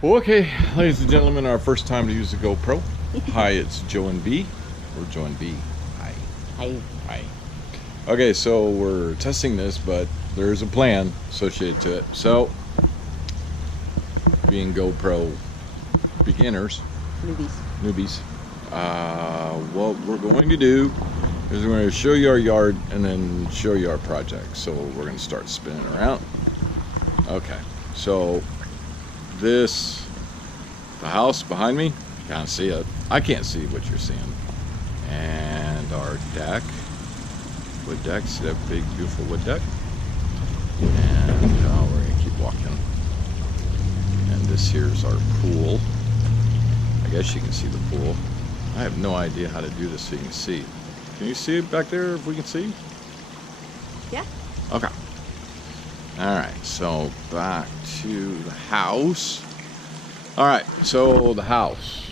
Okay, ladies and gentlemen, our first time to use the GoPro. Hi, it's Joe and B. Or Joe and B. Hi. Hi. Hi. Okay, so we're testing this, but there's a plan associated to it. So, being GoPro beginners, newbies, what we're going to do is we're going to show you our yard and then show you our project. So we're going to start spinning around. Okay, so the house behind me, you can't see it. I can't see what you're seeing. And our deck, wood deck, see that big beautiful wood deck? And we're gonna keep walking. And this here's our pool. I guess you can see the pool. I have no idea how to do this so you can see. Can you see it back there if we can see? Yeah. Okay. Alright, so back to the house. Alright, so the house.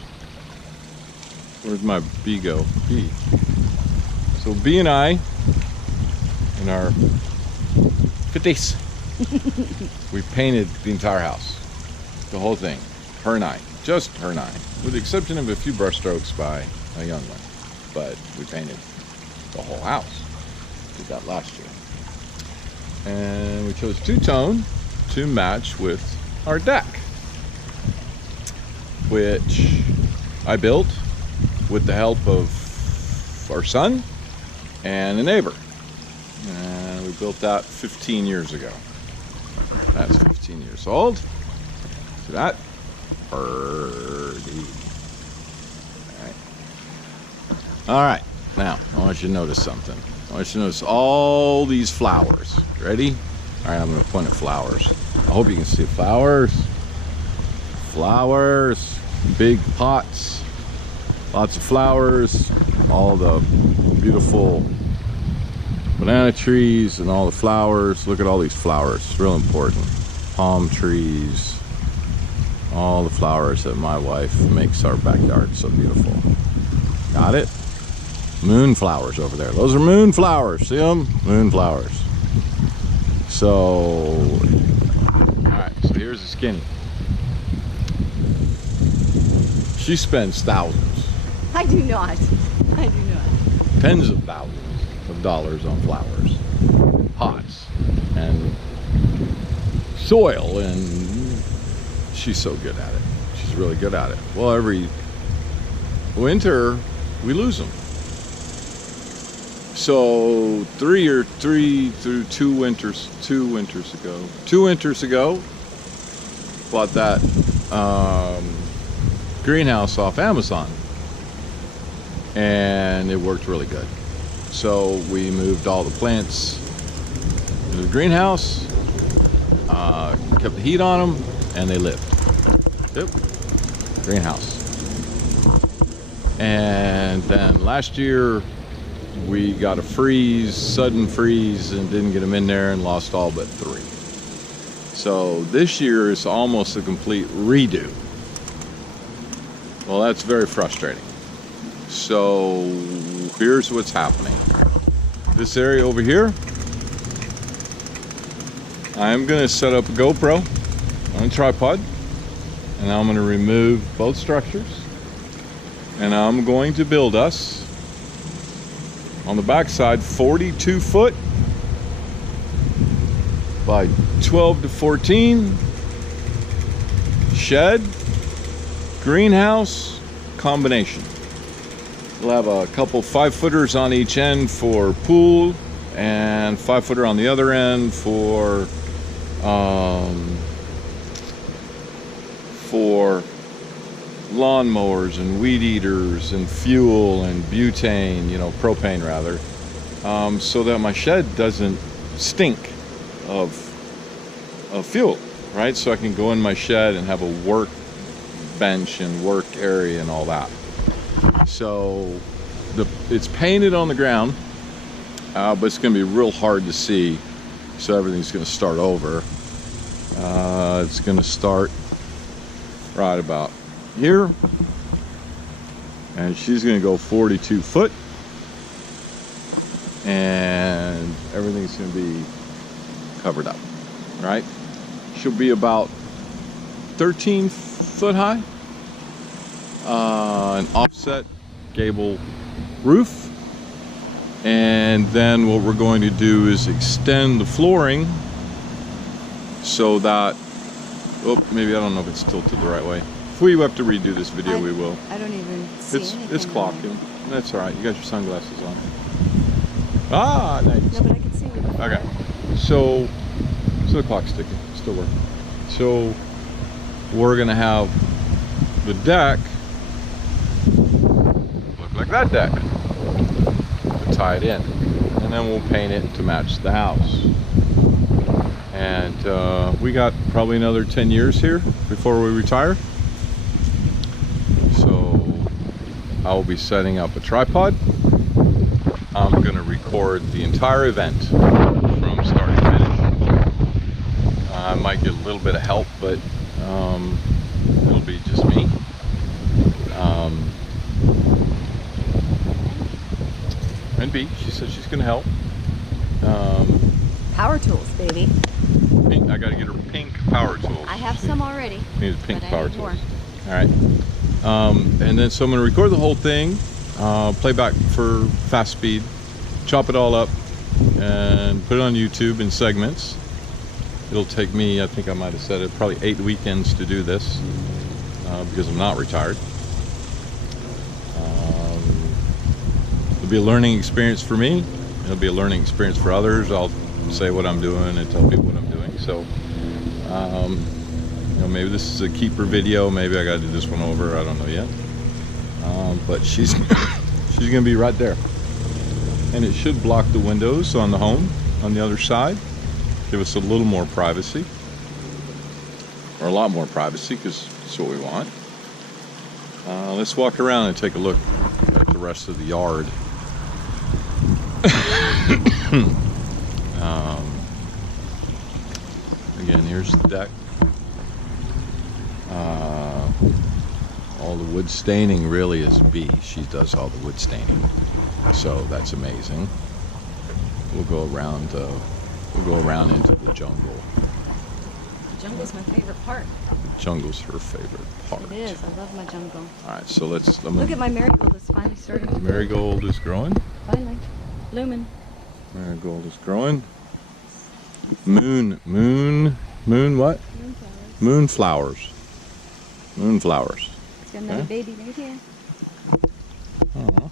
Where's my B go? B. So B and I, in our 50s, we painted the entire house. The whole thing. Her and I. Just her and I. With the exception of a few brush strokes by a young one. But we painted the whole house. Did that last year. And we chose two-tone to match with our deck, which I built with the help of our son and a neighbor. And we built that 15 years ago. That's 15 years old. See that? Birdie. All right. Now, I want you to notice something. I want you to notice all these flowers. Ready? All right, I'm going to point at flowers. I hope you can see flowers. Flowers. Big pots. Lots of flowers. All the beautiful banana trees and all the flowers. Look at all these flowers. It's real important. Palm trees. All the flowers that my wife makes our backyard so beautiful. Got it? Moonflowers over there. Those are moonflowers. See them? Moonflowers. So, alright, so here's the skinny. She spends thousands. I do not. I do not. Tens of thousands of dollars on flowers. And pots. And soil. And she's so good at it. She's really good at it. Well, every winter, we lose them. So two winters ago, bought that greenhouse off Amazon, and it worked really good. So we moved all the plants to the greenhouse, kept the heat on them, and they lived. Yep, greenhouse. And then last year, we got a sudden freeze, and didn't get them in there and lost all but 3. So this year is almost a complete redo. Well, that's very frustrating. So here's what's happening. This area over here, I'm going to set up a GoPro on a tripod, and I'm going to remove both structures, and I'm going to build us on the backside 42 foot by 12 to 14 shed greenhouse combination. We'll have a couple 5-footers on each end for pool, and 5-footer on the other end for lawnmowers and weed eaters and fuel and butane, propane rather, so that my shed doesn't stink of fuel, right? So I can go in my shed and have a work bench and work area and all that. So it's painted on the ground, but it's going to be real hard to see, so everything's going to start over. It's going to start right about here, and she's going to go 42 foot, and everything's going to be covered up, right? She'll be about 13 foot high, an offset gable roof, and then what we're going to do is extend the flooring so that, oh, maybe I don't know if it's tilted the right way. If we have to redo this video, we will. I don't even see anything. It's clocking. That's all right. You got your sunglasses on. Ah, nice. No, but I can see you. Okay. So the clock's ticking. Still working. So we're gonna have the deck look like that deck. We'll tie it in, and then we'll paint it to match the house. And we got probably another 10 years here before we retire. So I will be setting up a tripod. I'm gonna record the entire event from start to finish. I might get a little bit of help, but it'll be just me. And B, she said she's gonna help. Power tools, baby. Pink, I gotta get her pink power tools. I have some already. Need pink power tools. More. All right. And then so I'm gonna record the whole thing, playback for fast speed, chop it all up, and put it on YouTube in segments. It'll take me, I think I might have said it, probably 8 weekends to do this, because I'm not retired. It'll be a learning experience for me. It'll be a learning experience for others. I'll say what I'm doing and tell people what I'm doing. So, you know, maybe this is a keeper video. Maybe I got to do this one over. I don't know yet. But she's she's gonna be right there, and it should block the windows on the home on the other side. Give us a little more privacy, or a lot more privacy, because that's what we want. Let's walk around and take a look at the rest of the yard. Again, here's the deck. All the wood staining really is B. She does all the wood staining, so that's amazing. We'll go around. We'll go around into the jungle. The jungle's my favorite part. The jungle's her favorite part. It is. I love my jungle. All right, so let's. Look at my marigold. It's finally starting to. Marigold is growing. Finally, blooming. Marigold is growing. Moon what? Moonflowers. Moonflowers. It's got another baby right here. Oh.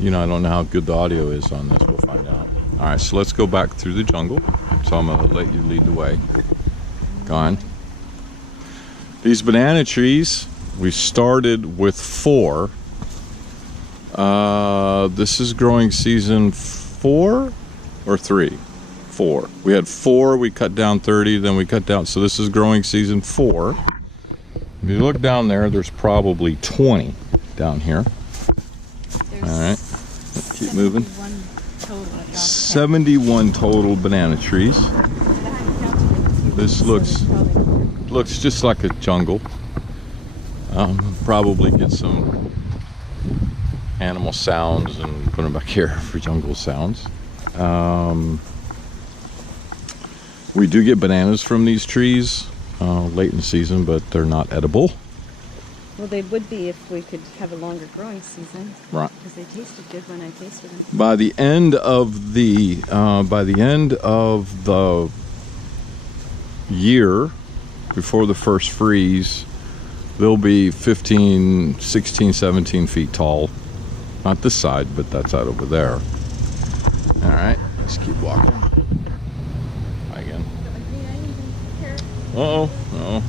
You know, I don't know how good the audio is on this. We'll find out. All right, so let's go back through the jungle. So I'm gonna let you lead the way. Go on. These banana trees, we started with 4. This is growing season 4 or 3? 4. We had 4, we cut down 30, then we cut down, so this is growing season 4. If you look down there, there's probably 20 down here. All right, keep moving. 71 total banana trees. This looks just like a jungle. Probably get some animal sounds and put them back here for jungle sounds. We do get bananas from these trees late in the season, but they're not edible. Well, they would be if we could have a longer growing season. Right. Because they tasted good when I tasted them. By the end of the year, before the first freeze, they'll be 15, 16, 17 feet tall. Not this side, but that side over there. All right, let's keep walking. Hi again. Uh-oh, uh-oh.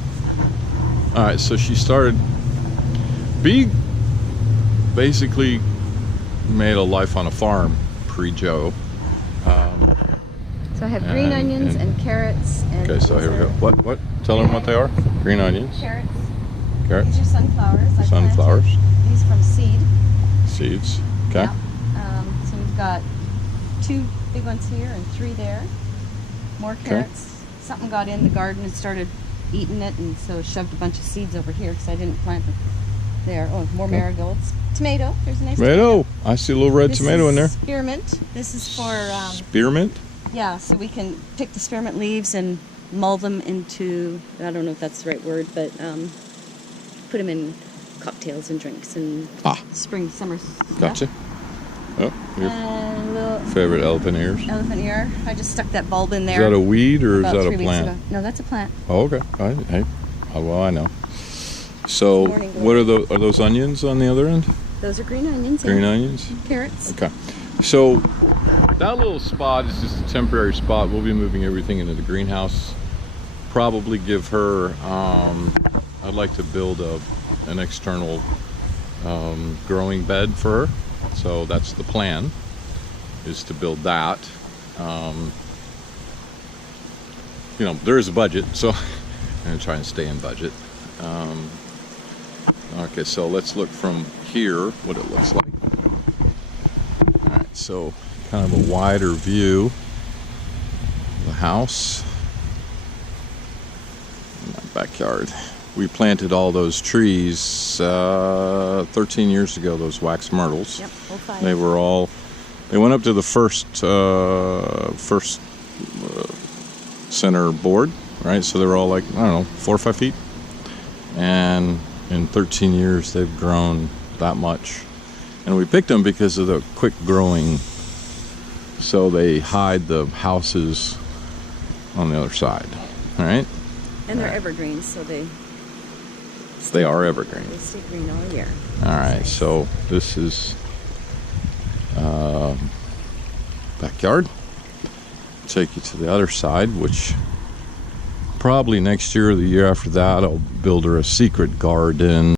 All right, so she started. B basically made a life on a farm pre-Joe. So I have green onions and carrots. And okay, so here we go. What? Tell them what they are. Green onions. Carrots. Carrots. These are sunflowers. Sunflowers. These from seed. Seeds. Okay. Yeah. So we've got 2 big ones here and 3 there. More carrots. Okay. Something got in the garden and started eating it, and so shoved a bunch of seeds over here because I didn't plant them there. Oh, more marigolds. Tomato. There's a nice tomato. I see a little red tomato in there. Spearmint. This is for spearmint. Yeah, so we can pick the spearmint leaves and mull them into, I don't know if that's the right word, but put them in cocktails and drinks and spring, summer stuff. Gotcha. Oh, your And a little favorite elephant ears. elephant ear. I just stuck that bulb in Is there. that a weed or is about that 3 a weeks plant? ago. No, that's a plant. Oh, okay. Hey, well, I know. So, Morning what are those? Are those onions on the other end? Those are green onions. Green and onions. carrots. Okay. So that little spot is just a temporary spot. We'll be moving everything into the greenhouse. Probably give her. I'd like to build an external growing bed for her. So that's the plan. Is to build that. You know, there is a budget, so I'm gonna try and stay in budget. Okay, so let's look from here what it looks like. All right, so kind of a wider view of the house. My backyard. We planted all those trees 13 years ago, those wax myrtles. Yep, 05. They were all, they went up to the first center board, right? So they were all like, I don't know, 4 or 5 feet. And in 13 years, they've grown that much. And we picked them because of the quick growing. So they hide the houses on the other side, all right? And they're evergreens, so they are evergreen. They stay green all year. All right, so this is backyard. Take you to the other side, which probably next year or the year after that, I'll build her a secret garden.